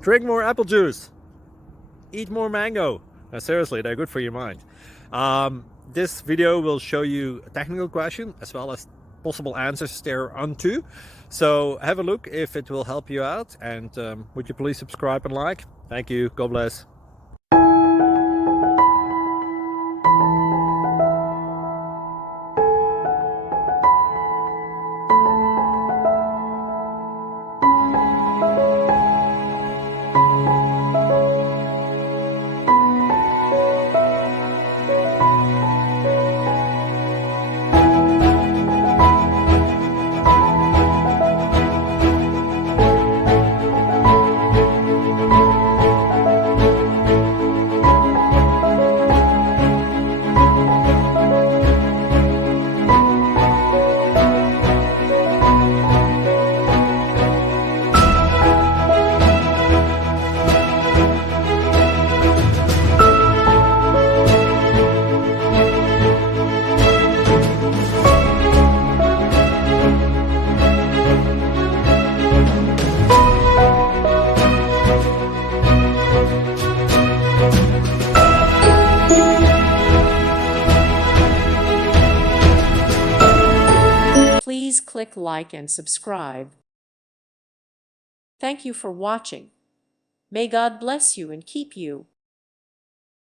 Drink more apple juice. Eat more mango. Seriously, they're good for your mind. This video will show you a technical question as well as possible answers thereunto. So have a look if it will help you out, and would you please subscribe and like? Thank you. God bless. Please click like and subscribe. Thank you for watching. May God bless you and keep you.